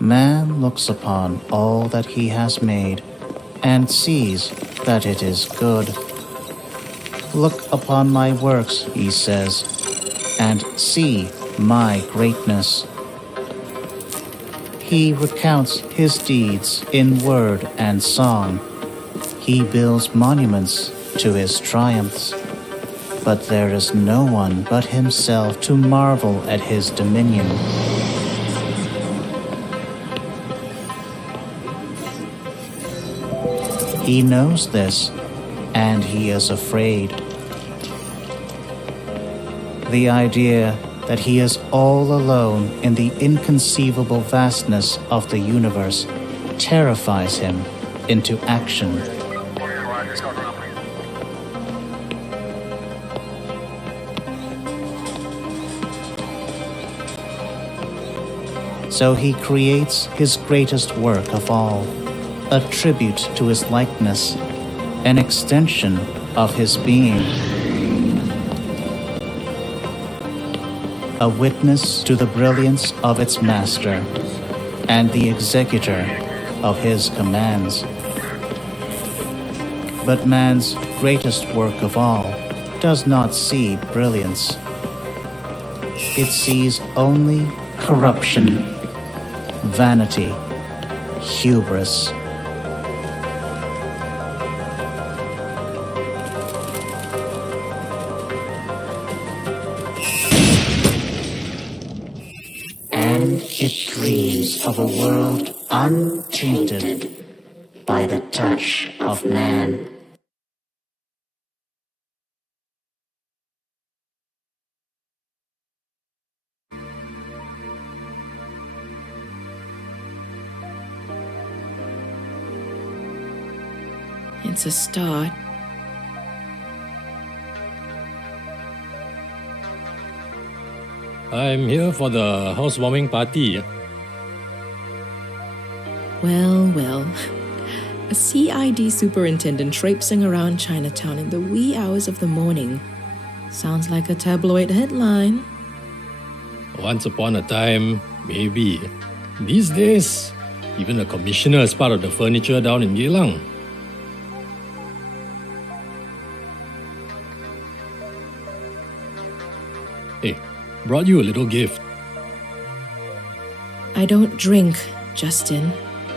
Man looks upon all that he has made and sees that it is good. Look upon my works, he says, and see my greatness. He recounts his deeds in word and song. He builds monuments to his triumphs. But there is no one but himself to marvel at his dominion. He knows this, and he is afraid. The idea that he is all alone in the inconceivable vastness of the universe terrifies him into action. So he creates his greatest work of all, a tribute to his likeness, an extension of his being, a witness to the brilliance of its master, and the executor of his commands. But man's greatest work of all does not see brilliance. It sees only corruption, vanity, hubris. And it dreams of a world untainted by the touch of man. It's a start. I'm here for the housewarming party. Well. A CID superintendent traipsing around Chinatown in the wee hours of the morning. Sounds like a tabloid headline. Once upon a time, maybe. These days, even the commissioner is part of the furniture down in Geylang. Hey, brought you a little gift. I don't drink, Justin.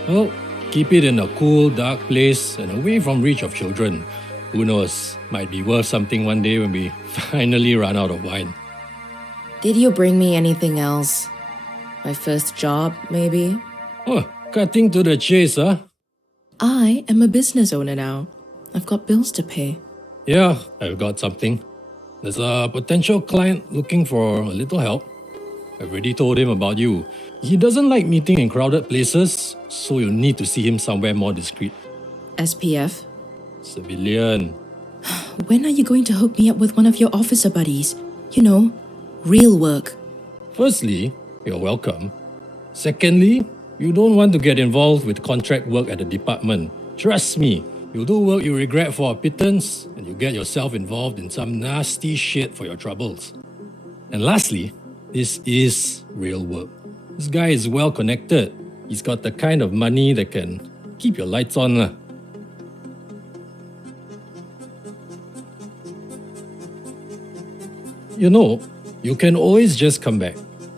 Well, keep it in a cool, dark place and away from reach of children. Who knows, might be worth something one day when we finally run out of wine. Did you bring me anything else? My first job, maybe? Oh, cutting to the chase, huh? I am a business owner now. I've got bills to pay. Yeah, I've got something. There's a potential client looking for a little help. I've already told him about you. He doesn't like meeting in crowded places, so you'll need to see him somewhere more discreet. SPF? Civilian. When are you going to hook me up with one of your officer buddies? You know, real work. Firstly, you're welcome. Secondly, you don't want to get involved with contract work at the department. Trust me, you'll do work you regret for a pittance, and you'll get yourself involved in some nasty shit for your troubles. And lastly, this is real work. This guy is well connected. He's got the kind of money that can keep your lights on. You know, you can always just come back.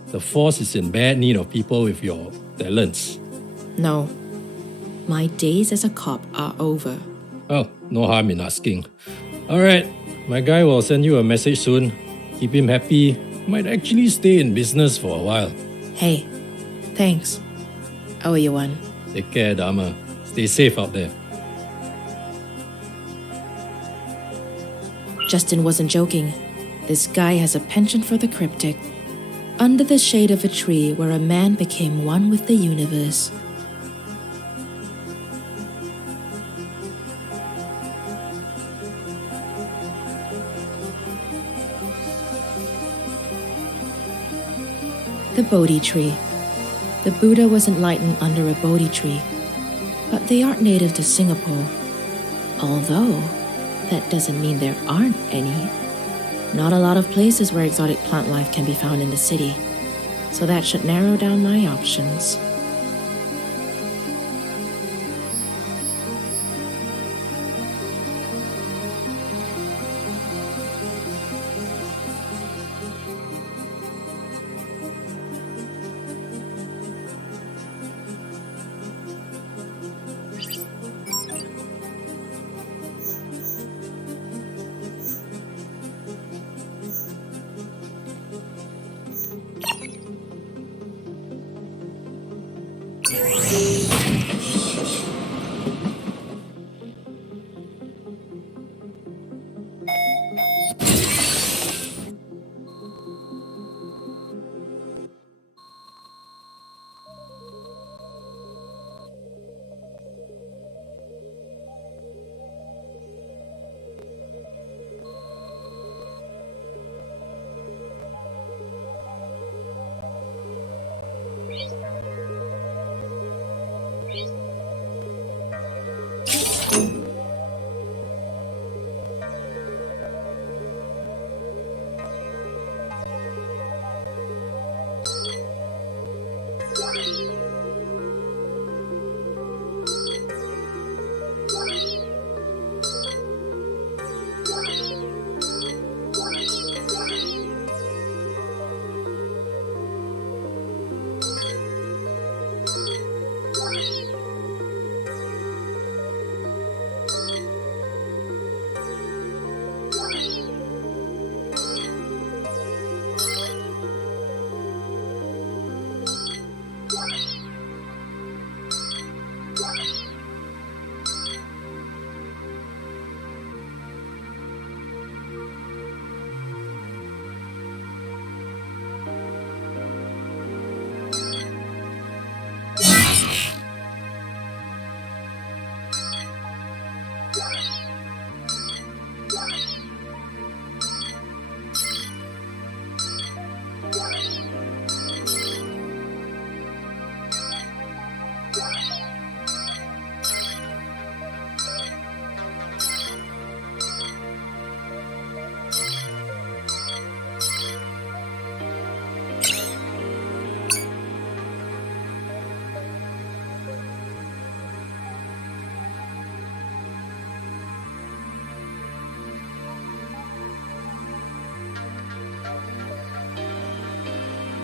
The force is in bad need of people with your talents. No. My days as a cop are over. Oh, no harm in asking. Alright, my guy will send you a message soon. Keep him happy. Might actually stay in business for a while. Hey, thanks. I owe you one. Take care, Darma. Stay safe out there. Justin wasn't joking. This guy has a penchant for the cryptic. Under the shade of a tree where a man became one with the universe. The Bodhi tree. The Buddha was enlightened under a Bodhi tree, but they aren't native to Singapore. Although, that doesn't mean there aren't any. Not a lot of places where exotic plant life can be found in the city, so that should narrow down my options.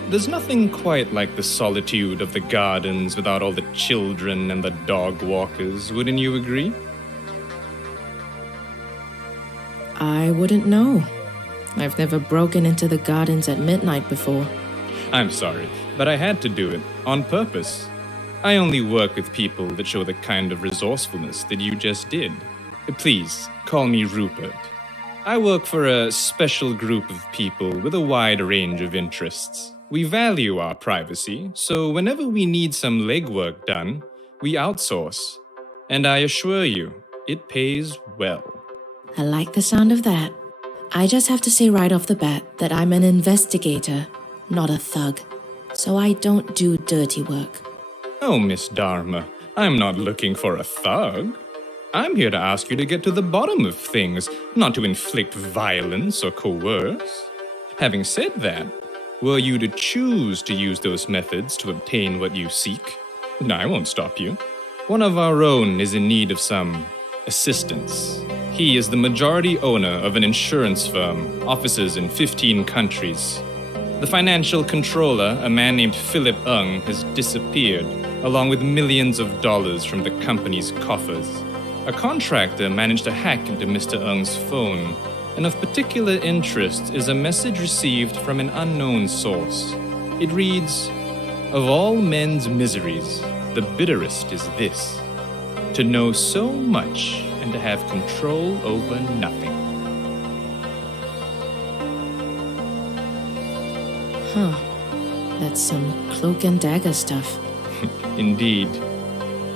There's nothing quite like the solitude of the gardens without all the children and the dog walkers, wouldn't you agree? I wouldn't know. I've never broken into the gardens at midnight before. I'm sorry, but I had to do it, on purpose. I only work with people that show the kind of resourcefulness that you just did. Please, call me Rupert. I work for a special group of people with a wide range of interests. We value our privacy, so whenever we need some legwork done, we outsource. And I assure you, it pays well. I like the sound of that. I just have to say right off the bat that I'm an investigator, not a thug. So I don't do dirty work. Oh, Miss Darma, I'm not looking for a thug. I'm here to ask you to get to the bottom of things, not to inflict violence or coerce. Having said that, were you to choose to use those methods to obtain what you seek, I won't stop you. One of our own is in need of some assistance. He is the majority owner of an insurance firm, offices in 15 countries. The financial controller, a man named Philip Ng, has disappeared, along with millions of dollars from the company's coffers. A contractor managed to hack into Mr. Ng's phone, and of particular interest is a message received from an unknown source. It reads, "Of all men's miseries, the bitterest is this, to know so much and to have control over nothing." Huh. That's some cloak and dagger stuff. Indeed.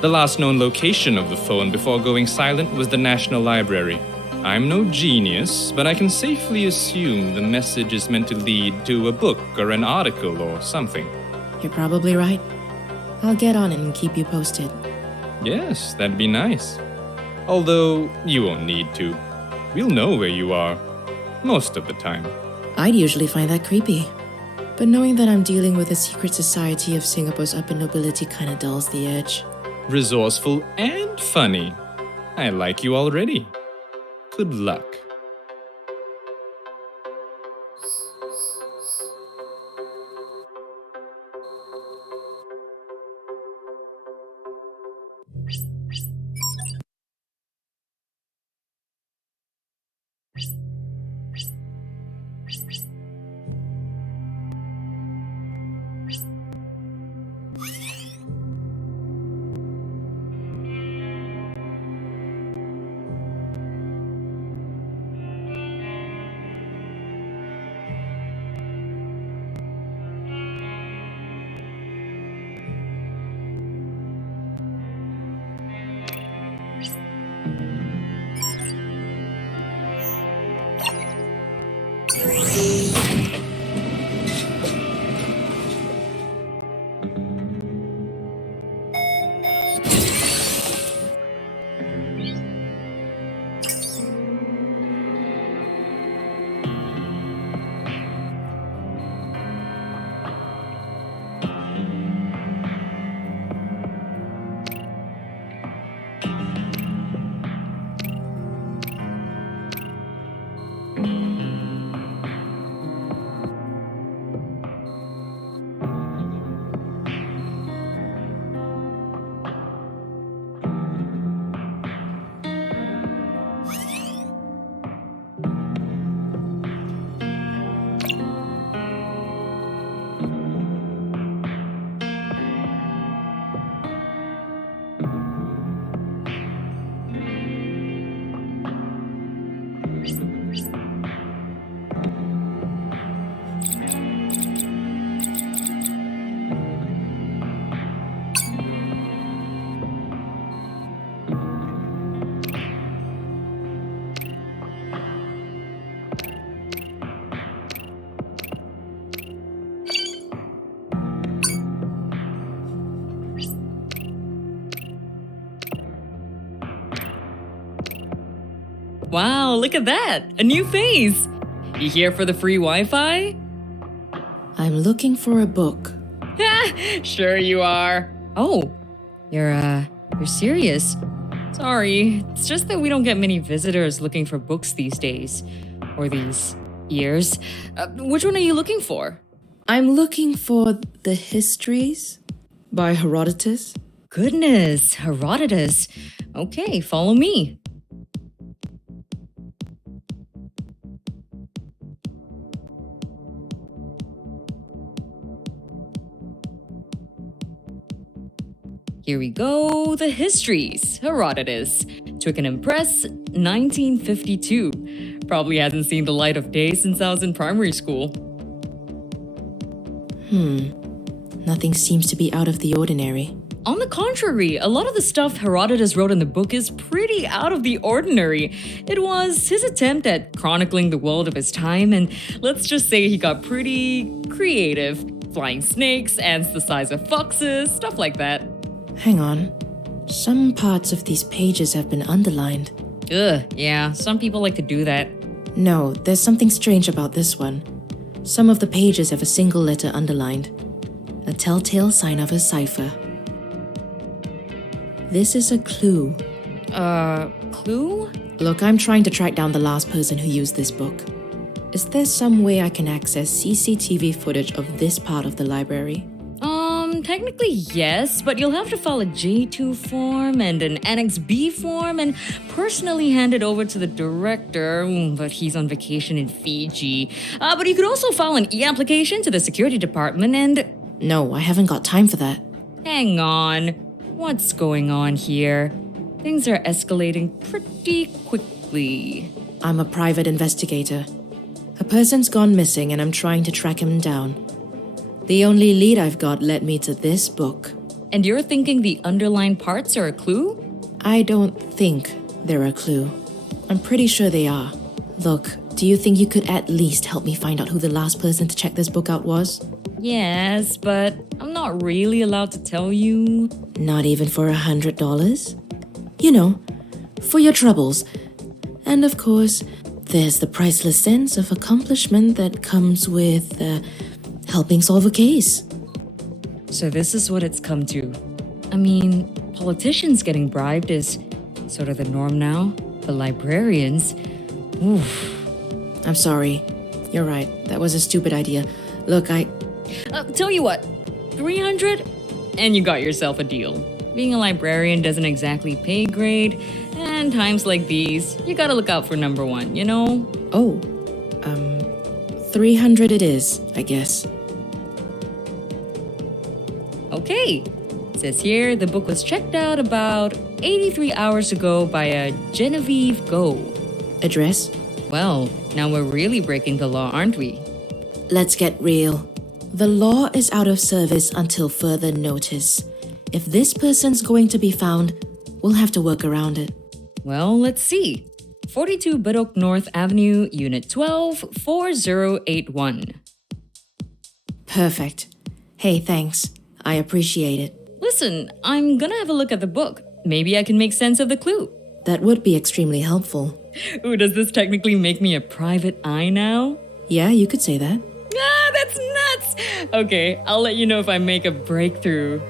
The last known location of the phone before going silent was the National Library. I'm no genius, but I can safely assume the message is meant to lead to a book or an article or something. You're probably right. I'll get on it and keep you posted. Yes, that'd be nice. Although, you won't need to. We'll know where you are. Most of the time. I'd usually find that creepy. But knowing that I'm dealing with a secret society of Singapore's upper nobility kinda dulls the edge. Resourceful and funny. I like you already. Good luck. Wow, look at that! A new face! You here for the free Wi-Fi? I'm looking for a book. Sure you are. Oh, you're serious. Sorry, it's just that we don't get many visitors looking for books these days. Or these years. Which one are you looking for? I'm looking for The Histories by Herodotus. Goodness, Herodotus. Okay, follow me. Here we go, The Histories, Herodotus. Took an impress, 1952. Probably hasn't seen the light of day since I was in primary school. Nothing seems to be out of the ordinary. On the contrary, a lot of the stuff Herodotus wrote in the book is pretty out of the ordinary. It was his attempt at chronicling the world of his time, and let's just say he got pretty creative. Flying snakes, ants the size of foxes, stuff like that. Hang on. Some parts of these pages have been underlined. Ugh, yeah, some people like to do that. No, there's something strange about this one. Some of the pages have a single letter underlined. A telltale sign of a cipher. This is a clue. Clue? Look, I'm trying to track down the last person who used this book. Is there some way I can access CCTV footage of this part of the library? Technically yes, but you'll have to file a J2 form and an Annex B form and personally hand it over to the director, but he's on vacation in Fiji. But you could also file an e-application to the security department and... No, I haven't got time for that. Hang on. What's going on here? Things are escalating pretty quickly. I'm a private investigator. A person's gone missing and I'm trying to track him down. The only lead I've got led me to this book. And you're thinking the underlined parts are a clue? I don't think they're a clue. I'm pretty sure they are. Look, do you think you could at least help me find out who the last person to check this book out was? Yes, but I'm not really allowed to tell you. Not even for $100? You know, for your troubles. And of course, there's the priceless sense of accomplishment that comes with helping solve a case. So this is what it's come to. I mean, politicians getting bribed is sort of the norm now. But librarians, oof. I'm sorry. You're right. That was a stupid idea. Look, Tell you what, 300 and you got yourself a deal. Being a librarian doesn't exactly pay great, and times like these, you gotta look out for number one, you know? 300 it is, I guess. Okay. It says here the book was checked out about 83 hours ago by a Genevieve Go. Address? Well, now we're really breaking the law, aren't we? Let's get real. The law is out of service until further notice. If this person's going to be found, we'll have to work around it. Well, let's see. 42 Budok North Avenue, Unit 12, 4081. Perfect. Hey, thanks. I appreciate it. Listen, I'm gonna have a look at the book. Maybe I can make sense of the clue. That would be extremely helpful. Ooh, does this technically make me a private eye now? Yeah, you could say that. Ah, that's nuts! Okay, I'll let you know if I make a breakthrough.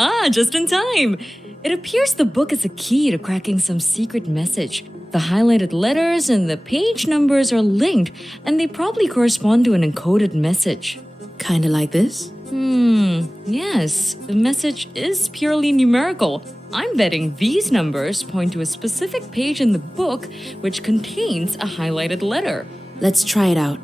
Ah, just in time! It appears the book is a key to cracking some secret message. The highlighted letters and the page numbers are linked, and they probably correspond to an encoded message. Kinda like this? Yes, the message is purely numerical. I'm betting these numbers point to a specific page in the book which contains a highlighted letter. Let's try it out.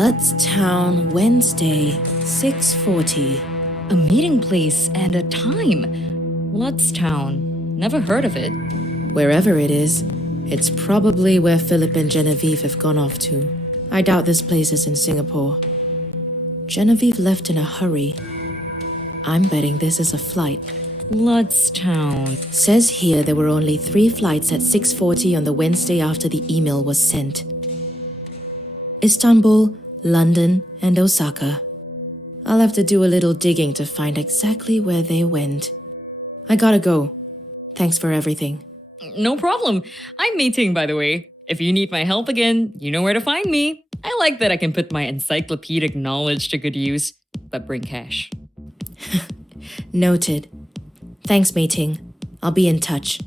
Town, Wednesday, 6:40. A meeting place and a time. Town. Never heard of it. Wherever it is, it's probably where Philip and Genevieve have gone off to. I doubt this place is in Singapore. Genevieve left in a hurry. I'm betting this is a flight. Town. Says here there were only 3 flights at 6:40 on the Wednesday after the email was sent. Istanbul, London, and Osaka. I'll have to do a little digging to find exactly where they went. I gotta go. Thanks for everything. No problem. I'm meeting, by the way. If you need my help again, you know where to find me. I like that I can put my encyclopedic knowledge to good use, but bring cash. Noted. Thanks, Mei-Ting. I'll be in touch.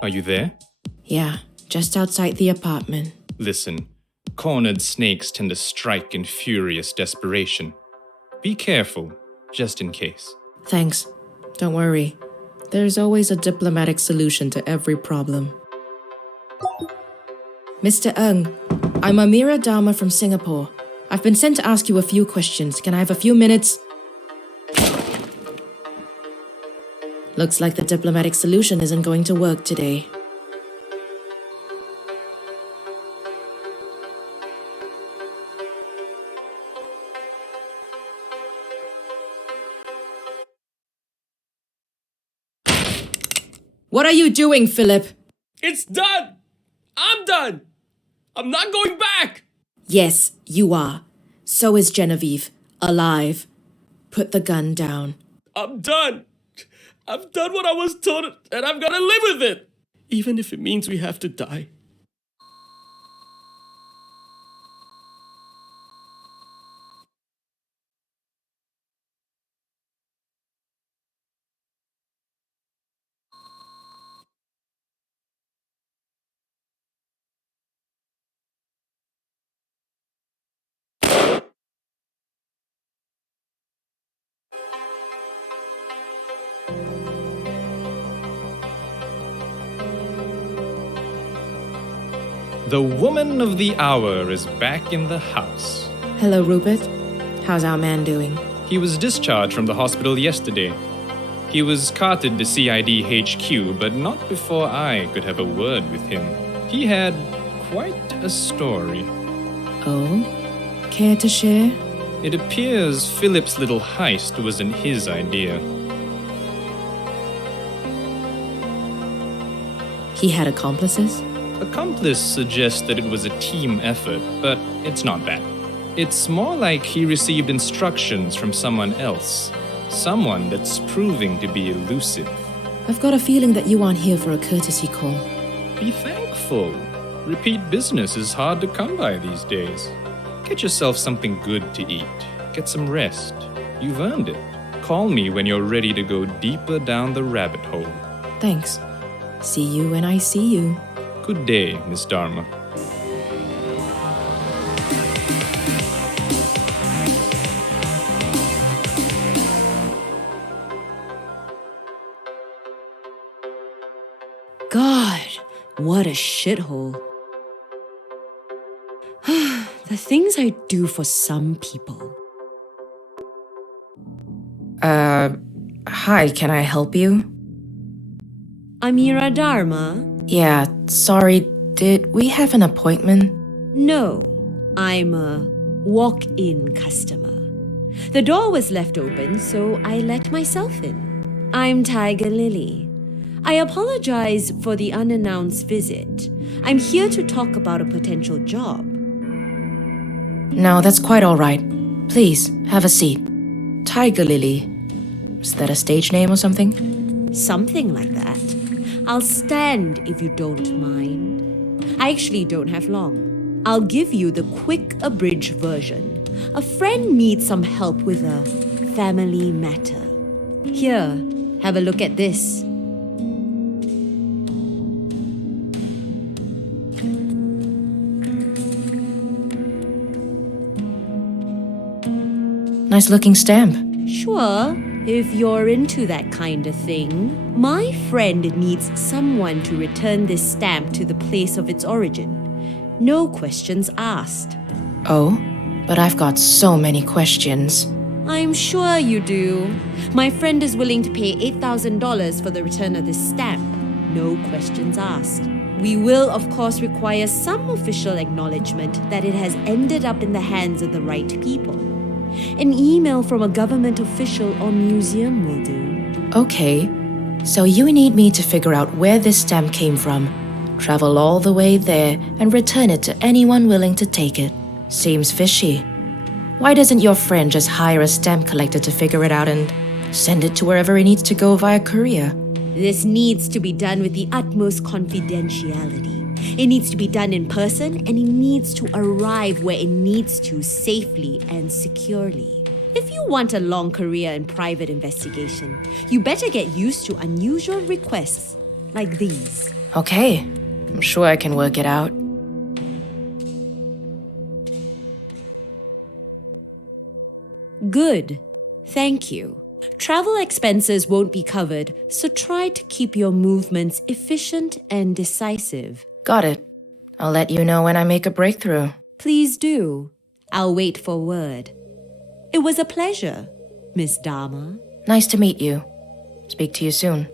Are you there? Yeah, just outside the apartment. Listen, cornered snakes tend to strike in furious desperation. Be careful, just in case. Thanks. Don't worry. There's always a diplomatic solution to every problem. Mr. Ng, I'm Amira Darma from Singapore. I've been sent to ask you a few questions. Can I have a few minutes? Looks like the diplomatic solution isn't going to work today. What are you doing, Philip? It's done! I'm done! I'm not going back! Yes, you are. So is Genevieve. Alive. Put the gun down. I'm done. I've done what I was told, and I'm gonna live with it. Even if it means we have to die. The woman of the hour is back in the house. Hello, Rupert. How's our man doing? He was discharged from the hospital yesterday. He was carted to CID HQ, but not before I could have a word with him. He had quite a story. Oh? Care to share? It appears Philip's little heist wasn't his idea. He had accomplices? Accomplice suggests that it was a team effort, but it's not that. It's more like he received instructions from someone else. Someone that's proving to be elusive. I've got a feeling that you aren't here for a courtesy call. Be thankful. Repeat business is hard to come by these days. Get yourself something good to eat. Get some rest. You've earned it. Call me when you're ready to go deeper down the rabbit hole. Thanks. See you when I see you. Good day, Miss Darma. God, what a shithole. The things I do for some people. Hi, can I help you? Amira Darma? Yeah, sorry, did we have an appointment? No, I'm a walk-in customer. The door was left open, so I let myself in. I'm Tiger Lily. I apologize for the unannounced visit. I'm here to talk about a potential job. No, that's quite all right. Please, have a seat. Tiger Lily. Is that a stage name or something? Something like that. I'll stand if you don't mind. I actually don't have long. I'll give you the quick abridged version. A friend needs some help with a family matter. Here, have a look at this. Nice looking stamp. Sure, if you're into that kind of thing. My friend needs someone to return this stamp to the place of its origin. No questions asked. Oh, but I've got so many questions. I'm sure you do. My friend is willing to pay $8,000 for the return of this stamp. No questions asked. We will, of course, require some official acknowledgement that it has ended up in the hands of the right people. An email from a government official or museum will do. Okay, so you need me to figure out where this stamp came from, travel all the way there, and return it to anyone willing to take it. Seems fishy. Why doesn't your friend just hire a stamp collector to figure it out and send it to wherever it needs to go via courier? This needs to be done with the utmost confidentiality. It needs to be done in person, and it needs to arrive where it needs to safely and securely. If you want a long career in private investigation, you better get used to unusual requests like these. Okay, I'm sure I can work it out. Good. Thank you. Travel expenses won't be covered, so try to keep your movements efficient and decisive. Got it. I'll let you know when I make a breakthrough. Please do. I'll wait for word. It was a pleasure, Miss Darma. Nice to meet you. Speak to you soon.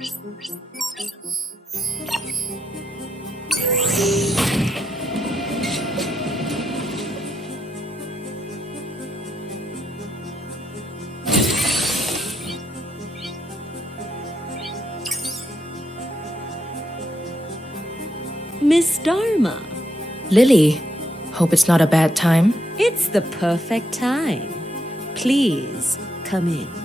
Miss Darma, Lily, hope it's not a bad time. it's the perfect time. Please come in.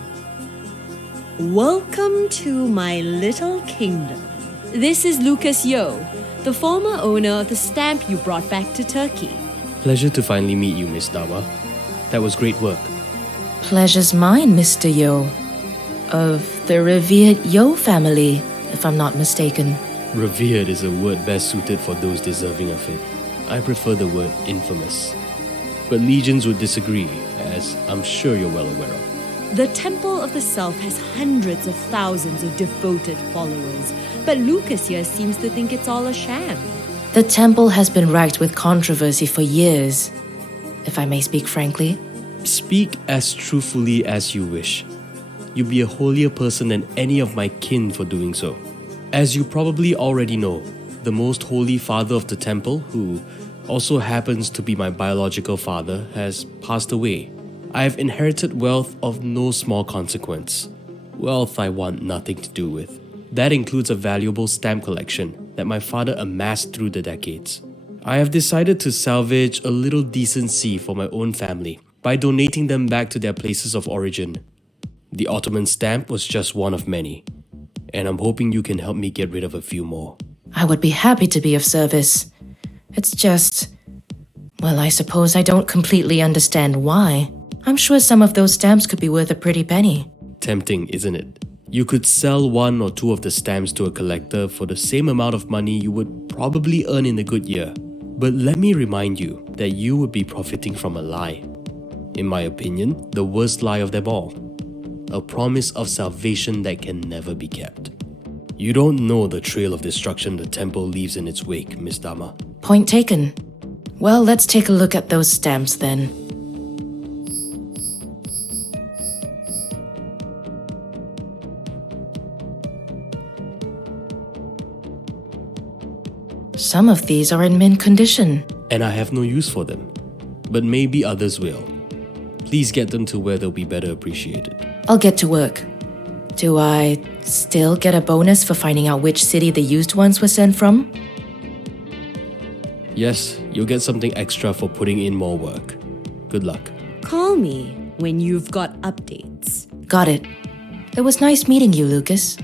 Welcome to my little kingdom. This is Lucas Yo, the former owner of the stamp you brought back to Turkey. Pleasure to finally meet you, Miss Darma. That was great work. Pleasure's mine, Mr. Yo. Of the revered Yo family, if I'm not mistaken. Revered is a word best suited for those deserving of it. I prefer the word infamous. But legions would disagree, as I'm sure you're well aware of. The Temple of the Self has hundreds of thousands of devoted followers, but Lucas here seems to think it's all a sham. The temple has been racked with controversy for years, if I may speak frankly. Speak as truthfully as you wish. You'd be a holier person than any of my kin for doing so. As you probably already know, the most holy father of the temple, who also happens to be my biological father, has passed away. I have inherited wealth of no small consequence. Wealth I want nothing to do with. That includes a valuable stamp collection that my father amassed through the decades. I have decided to salvage a little decency for my own family by donating them back to their places of origin. The Ottoman stamp was just one of many, and I'm hoping you can help me get rid of a few more. I would be happy to be of service. It's just... well, I suppose I don't completely understand why. I'm sure some of those stamps could be worth a pretty penny. Tempting, isn't it? You could sell one or two of the stamps to a collector for the same amount of money you would probably earn in a good year. But let me remind you that you would be profiting from a lie. In my opinion, the worst lie of them all. A promise of salvation that can never be kept. You don't know the trail of destruction the temple leaves in its wake, Miss Darma. Point taken. Well, let's take a look at those stamps then. Some of these are in mint condition. And I have no use for them. But maybe others will. Please get them to where they'll be better appreciated. I'll get to work. Do I still get a bonus for finding out which city the used ones were sent from? Yes, you'll get something extra for putting in more work. Good luck. Call me when you've got updates. Got it. It was nice meeting you, Lucas.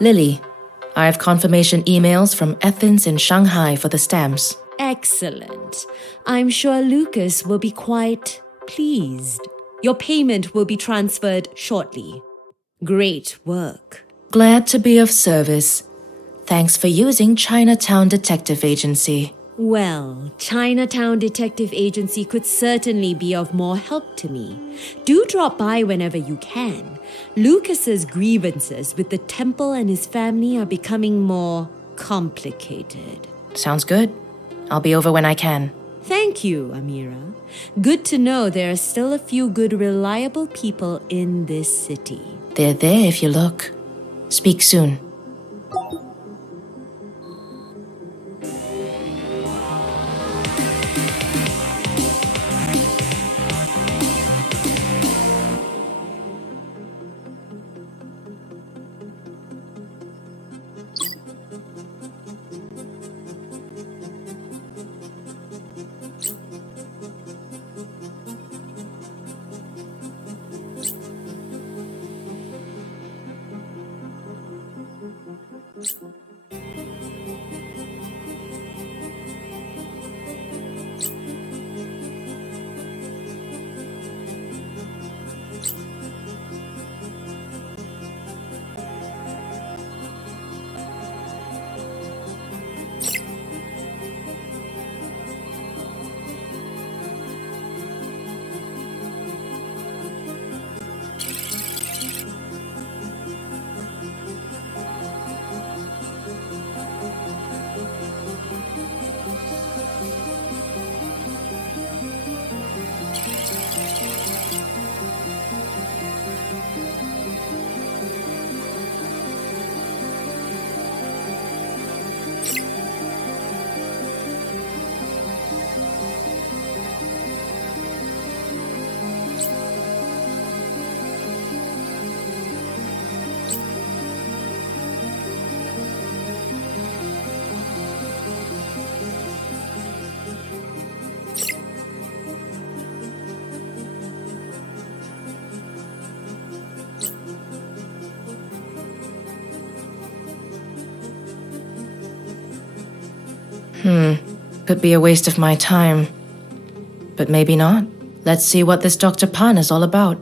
Lily, I have confirmation emails from Athens and Shanghai for the stamps. Excellent. I'm sure Lucas will be quite pleased. Your payment will be transferred shortly. Great work. Glad to be of service. Thanks for using Chinatown Detective Agency. Well, Chinatown Detective Agency could certainly be of more help to me. Do drop by whenever you can. Lucas's grievances with the temple and his family are becoming more complicated. Sounds good. I'll be over when I can. Thank you, Amira. Good to know there are still a few good, reliable people in this city. They're there if you look. Speak soon. Could be a waste of my time. But maybe not. Let's see what this Dr. Pan is all about.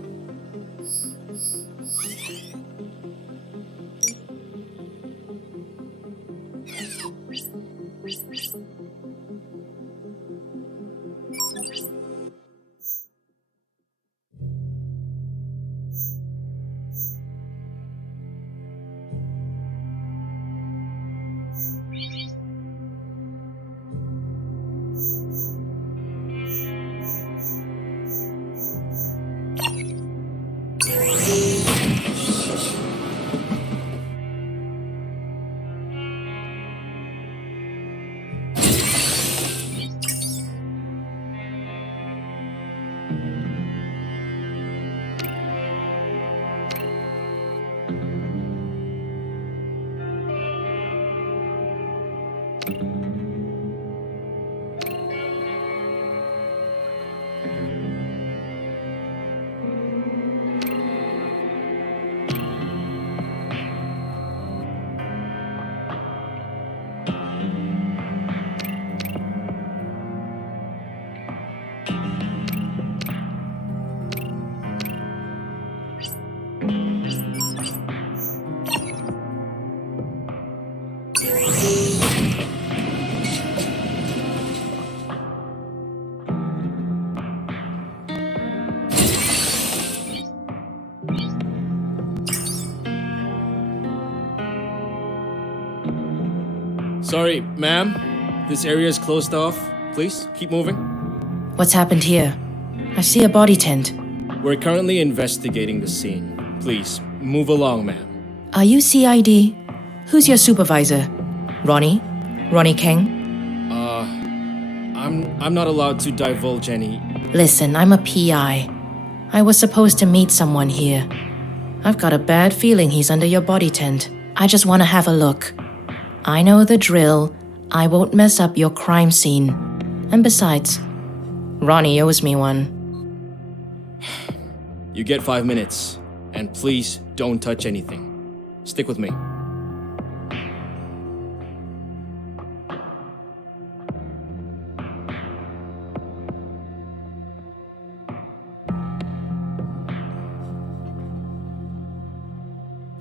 Sorry, ma'am. This area is closed off. Please, keep moving. What's happened here? I see a body tent. We're currently investigating the scene. Please, move along, ma'am. Are you CID? Who's your supervisor? Ronnie? Ronnie King? I'm not allowed to divulge any... Listen, I'm a PI. I was supposed to meet someone here. I've got a bad feeling he's under your body tent. I just want to have a look. I know the drill. I won't mess up your crime scene. And besides, Ronnie owes me one. You get 5 minutes. And please, don't touch anything. Stick with me.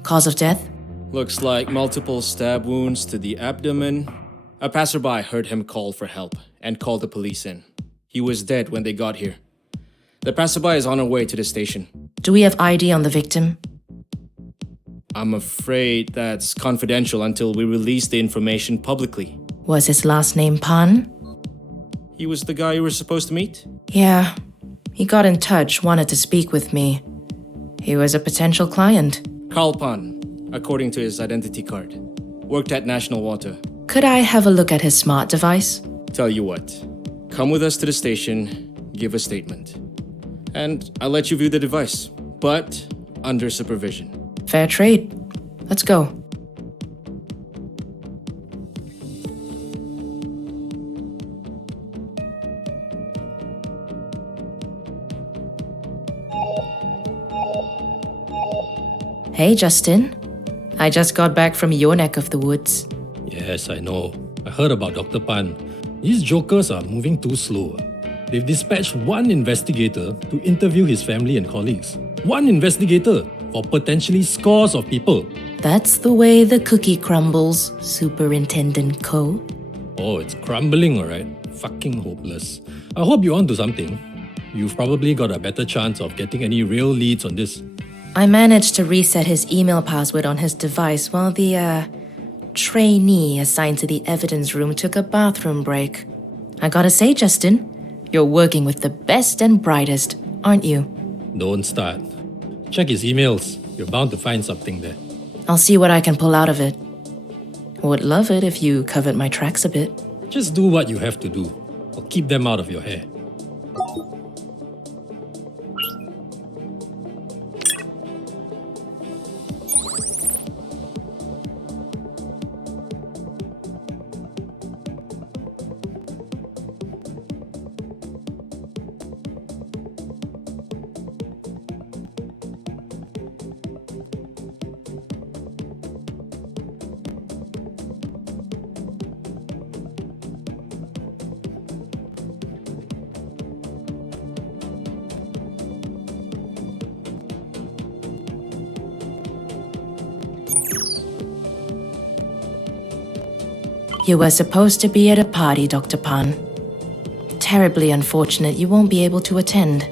Cause of death? Looks like multiple stab wounds to the abdomen. A passerby heard him call for help and called the police in. He was dead when they got here. The passerby is on her way to the station. Do we have ID on the victim? I'm afraid that's confidential until we release the information publicly. Was his last name Pan? He was the guy you were supposed to meet? Yeah. He got in touch, wanted to speak with me. He was a potential client. Carl Pan, according to his identity card. Worked at National Water. Could I have a look at his smart device? Tell you what, come with us to the station, give a statement. And I'll let you view the device, but under supervision. Fair trade. Let's go. Hey, Justin. I just got back from your neck of the woods. Yes, I know. I heard about Dr. Pan. These jokers are moving too slow. They've dispatched one investigator to interview his family and colleagues. One investigator for potentially scores of people. That's the way the cookie crumbles, Superintendent Co. Oh, it's crumbling, alright. Fucking hopeless. I hope you're onto something. You've probably got a better chance of getting any real leads on this. I managed to reset his email password on his device while the, trainee assigned to the evidence room took a bathroom break. I gotta say, Justin, you're working with the best and brightest, aren't you? Don't start. Check his emails. You're bound to find something there. I'll see what I can pull out of it. Would love it if you covered my tracks a bit. Just do what you have to do. Or keep them out of your hair. You were supposed to be at a party, Dr. Pan. Terribly unfortunate you won't be able to attend.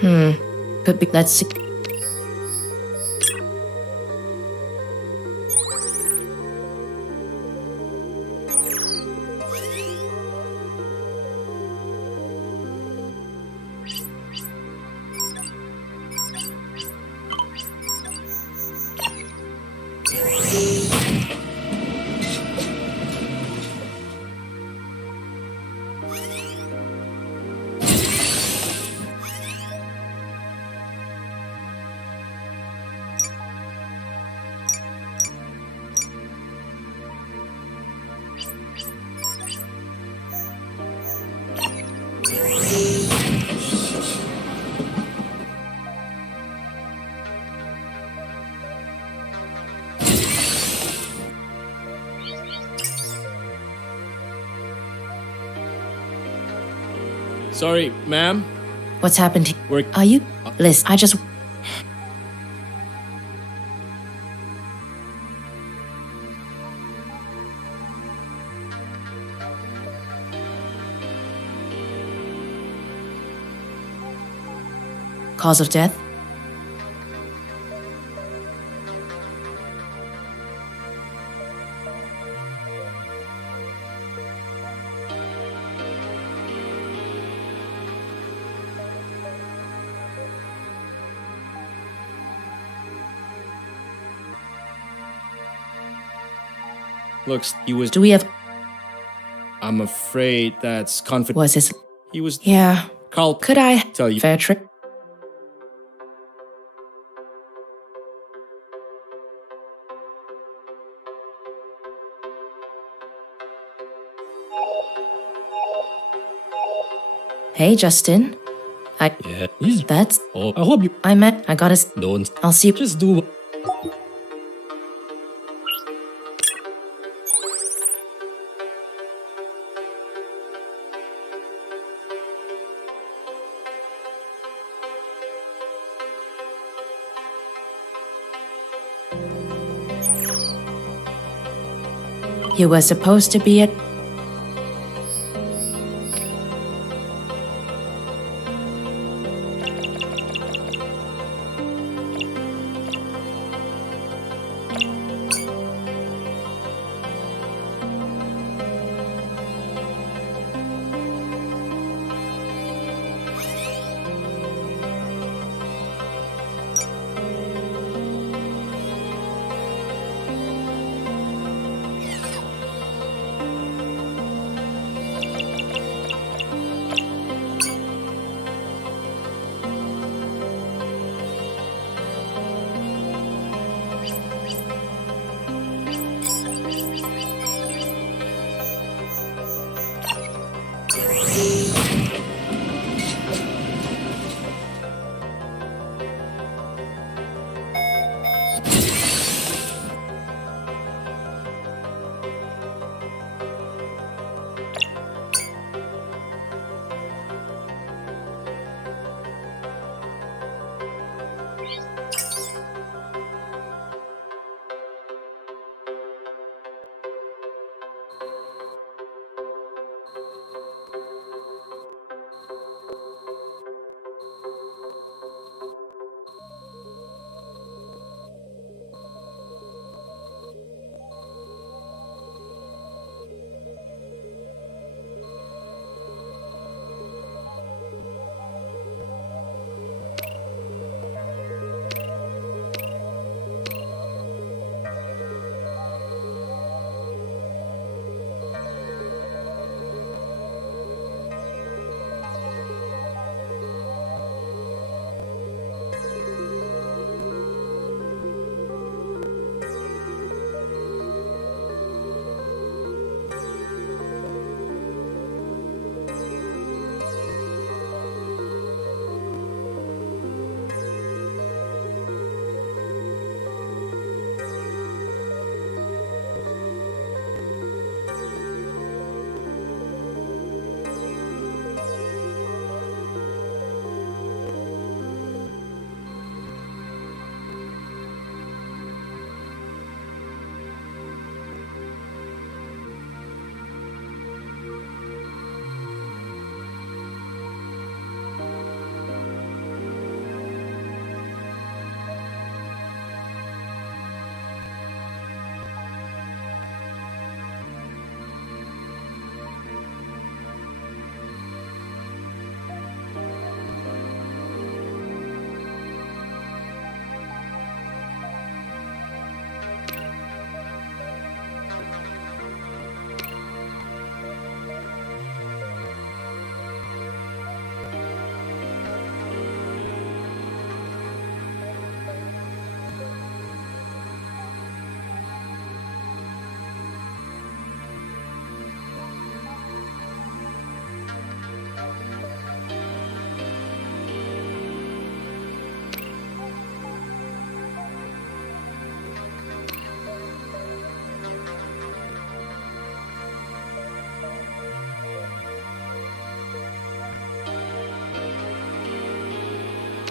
Could be. Let's see. Sorry, ma'am. What's happened? We're- Are you? Liz, I just. Cause of death? Looks, he was. Do we have. I'm afraid that's confident. Was his. He was. Yeah. Carl, Could I. tell you. Fair trip? Hey, Justin. Yeah, he's. That's. Oh, I hope you I got his. don't. I'll see you. Just do. You were supposed to be at.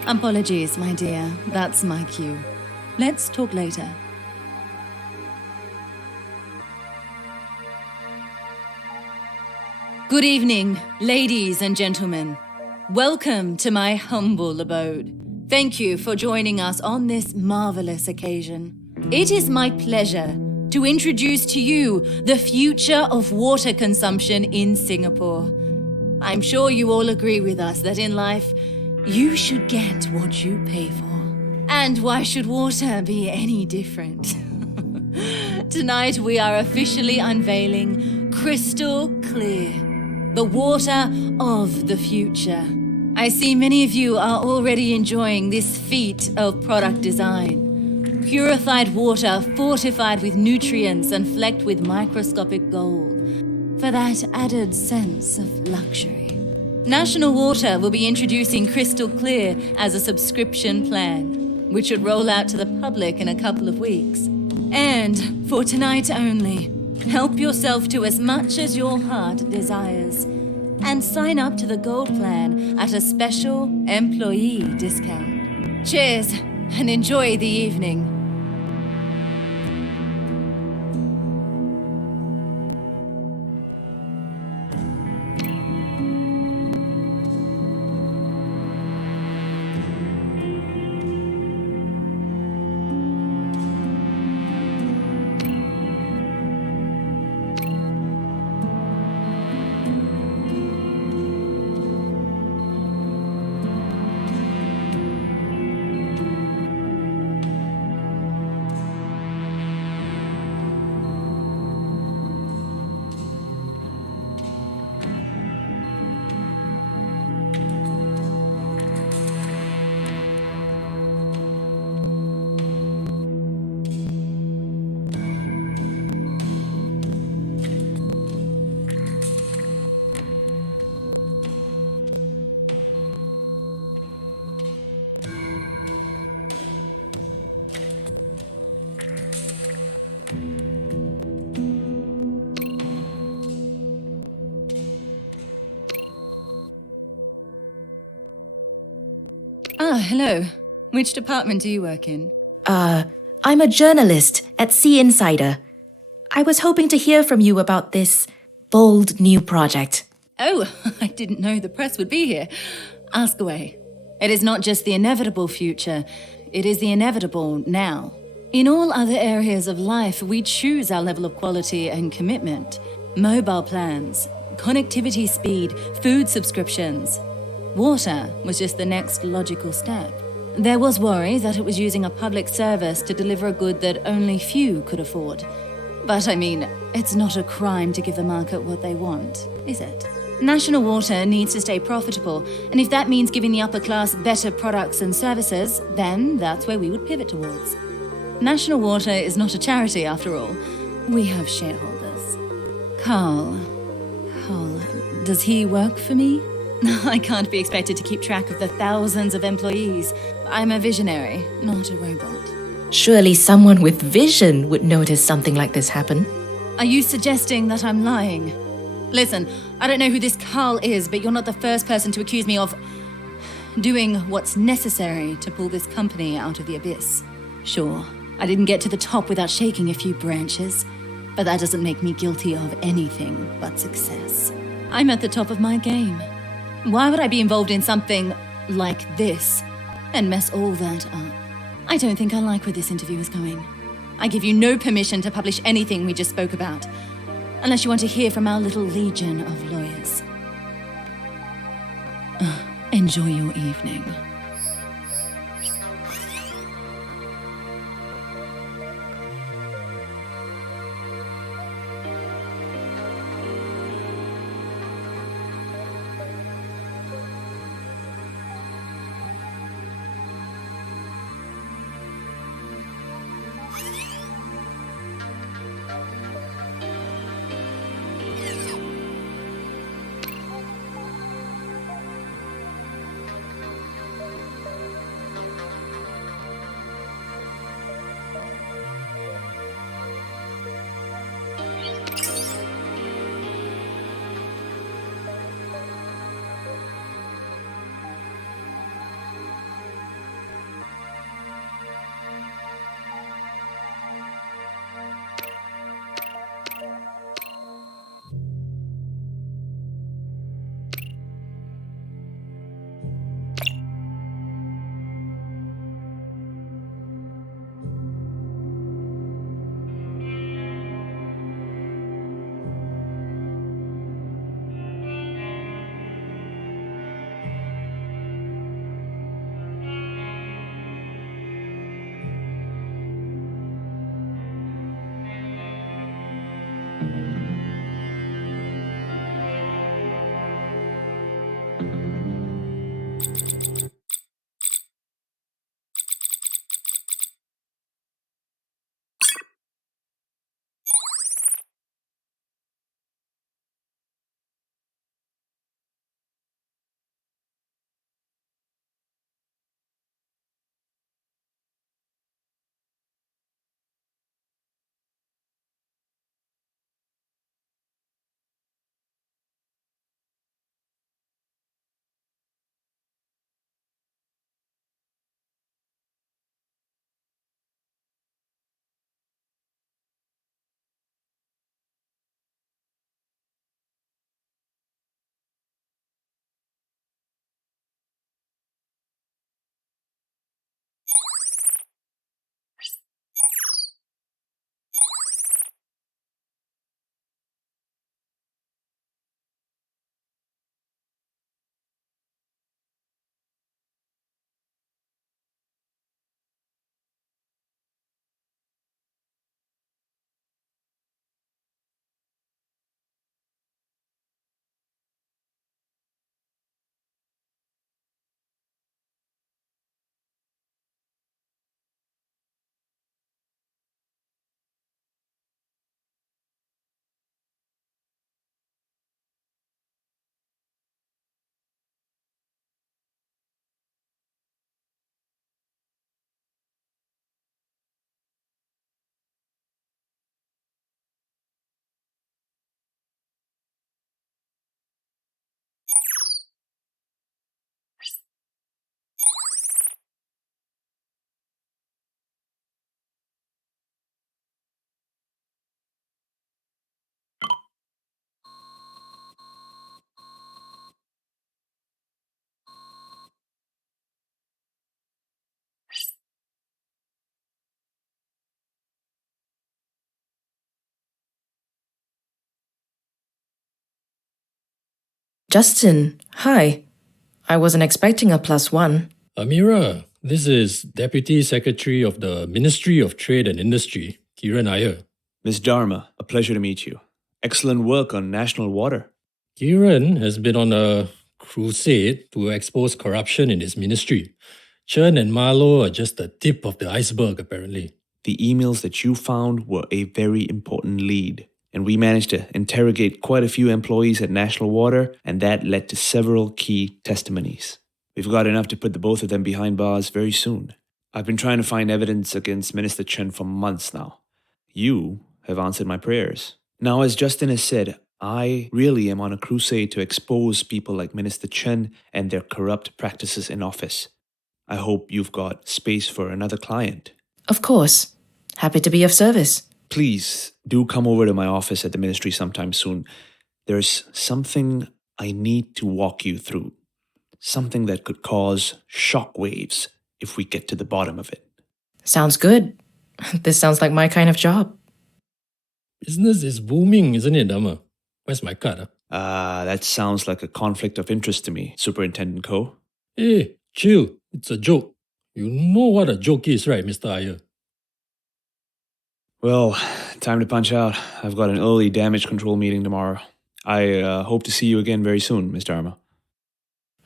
Apologies, my dear. That's my cue. Let's talk later. Good evening, ladies and gentlemen. Welcome to my humble abode. Thank you for joining us on this marvelous occasion. It is my pleasure to introduce to you the future of water consumption in Singapore. I'm sure you all agree with us that in life, you should get what you pay for. And why should water be any different? Tonight we are officially unveiling Crystal Clear, the water of the future. I see many of you are already enjoying this feat of product design. Purified water fortified with nutrients and flecked with microscopic gold, for that added sense of luxury. National Water will be introducing Crystal Clear as a subscription plan, which should roll out to the public in a couple of weeks. And for tonight only, help yourself to as much as your heart desires, and sign up to the Gold Plan at a special employee discount. Cheers, and enjoy the evening. Hello. Which department do you work in? I'm a journalist at Sea Insider. I was hoping to hear from you about this bold new project. Oh, I didn't know the press would be here. Ask away. It is not just the inevitable future, it is the inevitable now. In all other areas of life, we choose our level of quality and commitment. Mobile plans, connectivity speed, food subscriptions. Water was just the next logical step. There was worry that it was using a public service to deliver a good that only few could afford. But I mean, it's not a crime to give the market what they want, is it? National Water needs to stay profitable, and if that means giving the upper class better products and services, then that's where we would pivot towards. National Water is not a charity, after all. We have shareholders. Carl, does he work for me? I can't be expected to keep track of the thousands of employees. I'm a visionary, not a robot. Surely someone with vision would notice something like this happen. Are you suggesting that I'm lying? Listen, I don't know who this Carl is, but you're not the first person to accuse me of doing what's necessary to pull this company out of the abyss. Sure, I didn't get to the top without shaking a few branches, but that doesn't make me guilty of anything but success. I'm at the top of my game. Why would I be involved in something like this and mess all that up? I don't think I like where this interview is going. I give you no permission to publish anything we just spoke about, unless you want to hear from our little legion of lawyers. Enjoy your evening. Justin, hi. I wasn't expecting a +1. Amira, this is Deputy Secretary of the Ministry of Trade and Industry, Kiran Iyer. Miss Darma, a pleasure to meet you. Excellent work on national water. Kiran has been on a crusade to expose corruption in his ministry. Chen and Marlowe are just the tip of the iceberg, apparently. The emails that you found were a very important lead, and we managed to interrogate quite a few employees at National Water, and that led to several key testimonies. We've got enough to put the both of them behind bars very soon. I've been trying to find evidence against Minister Chen for months now. You have answered my prayers. Now, as Justin has said, I really am on a crusade to expose people like Minister Chen and their corrupt practices in office. I hope you've got space for another client. Of course. Happy to be of service. Please do come over to my office at the ministry sometime soon. There's something I need to walk you through. Something that could cause shockwaves if we get to the bottom of it. Sounds good. This sounds like my kind of job. Business is booming, isn't it, Dharma? Where's my card? That sounds like a conflict of interest to me, Superintendent Ko. Hey, chill. It's a joke. You know what a joke is, right, Mr. Iyer? Well, time to punch out. I've got an early damage control meeting tomorrow. I hope to see you again very soon, Miss Darma.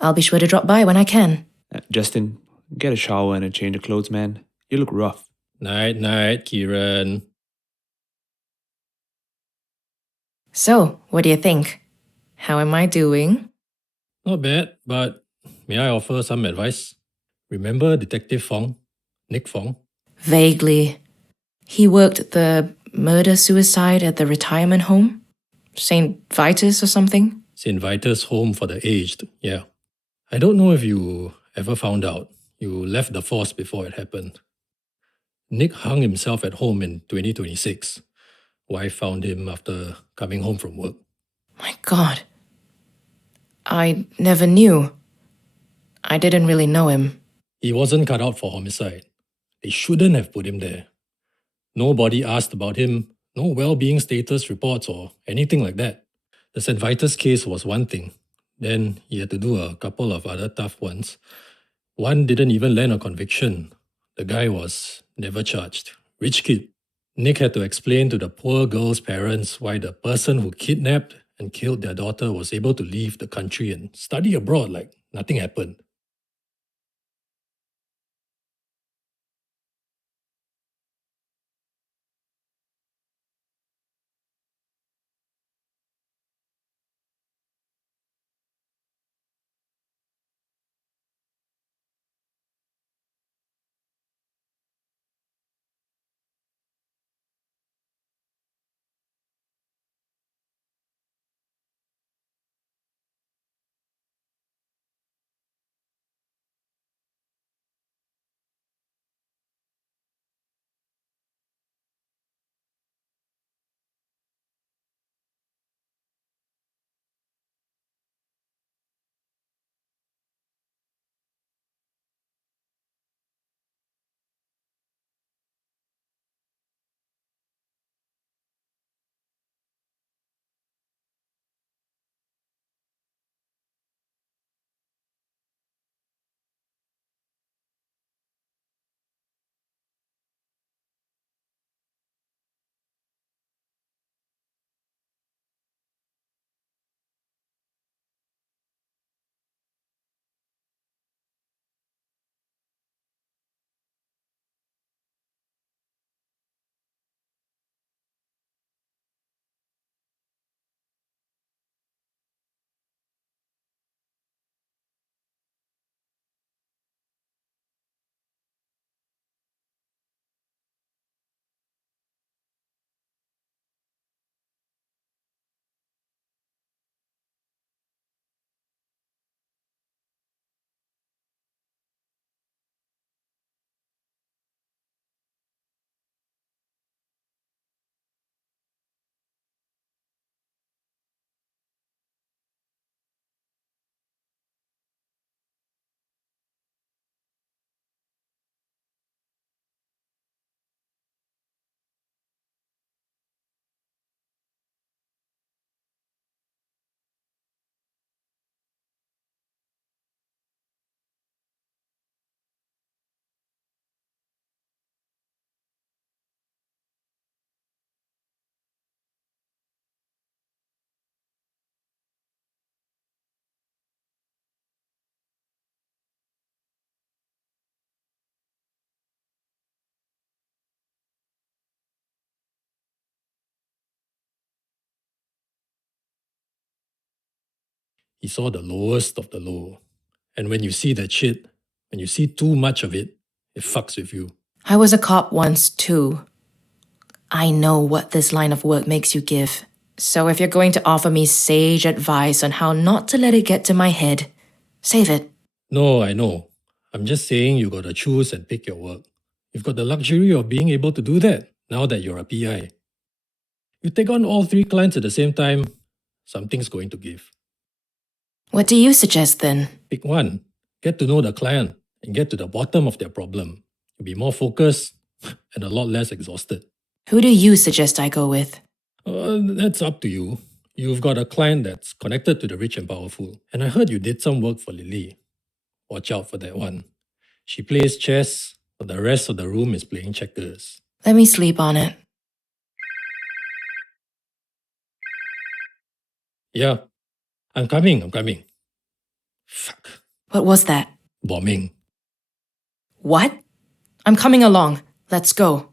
I'll be sure to drop by when I can. Justin, get a shower and a change of clothes, man. You look rough. Night, Kiran. So, what do you think? How am I doing? Not bad, but may I offer some advice? Remember Detective Fong? Nick Fong? Vaguely. He worked the murder-suicide at the retirement home? St. Vitus or something? St. Vitus Home for the Aged, yeah. I don't know if you ever found out. You left the force before it happened. Nick hung himself at home in 2026. Wife found him after coming home from work. My God. I never knew. I didn't really know him. He wasn't cut out for homicide. They shouldn't have put him there. Nobody asked about him, no well-being status reports or anything like that. The St. Vitus case was one thing. Then he had to do a couple of other tough ones. One didn't even land a conviction. The guy was never charged. Rich kid. Nick had to explain to the poor girl's parents why the person who kidnapped and killed their daughter was able to leave the country and study abroad like nothing happened. He saw the lowest of the low. And when you see that shit, when you see too much of it, it fucks with you. I was a cop once, too. I know what this line of work makes you give. So if you're going to offer me sage advice on how not to let it get to my head, save it. No, I know. I'm just saying you gotta choose and pick your work. You've got the luxury of being able to do that now that you're a PI. You take on all 3 clients at the same time, something's going to give. What do you suggest then? Pick one. Get to know the client and get to the bottom of their problem. You'll be more focused and a lot less exhausted. Who do you suggest I go with? That's up to you. You've got a client that's connected to the rich and powerful. And I heard you did some work for Lily. Watch out for that one. She plays chess, but the rest of the room is playing checkers. Let me sleep on it. Yeah, I'm coming. Fuck. What was that? Bombing. What? I'm coming along. Let's go.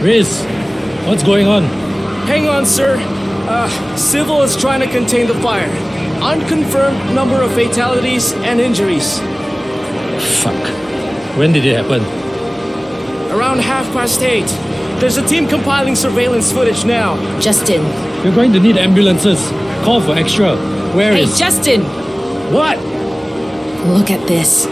Riz, what's going on? Hang on, sir. Civil is trying to contain the fire. Unconfirmed number of fatalities and injuries. Fuck. When did it happen? Around 8:30. There's a team compiling surveillance footage now. Justin. We're going to need ambulances. Call for extra. Where Hey, is... Justin! What? Look at this.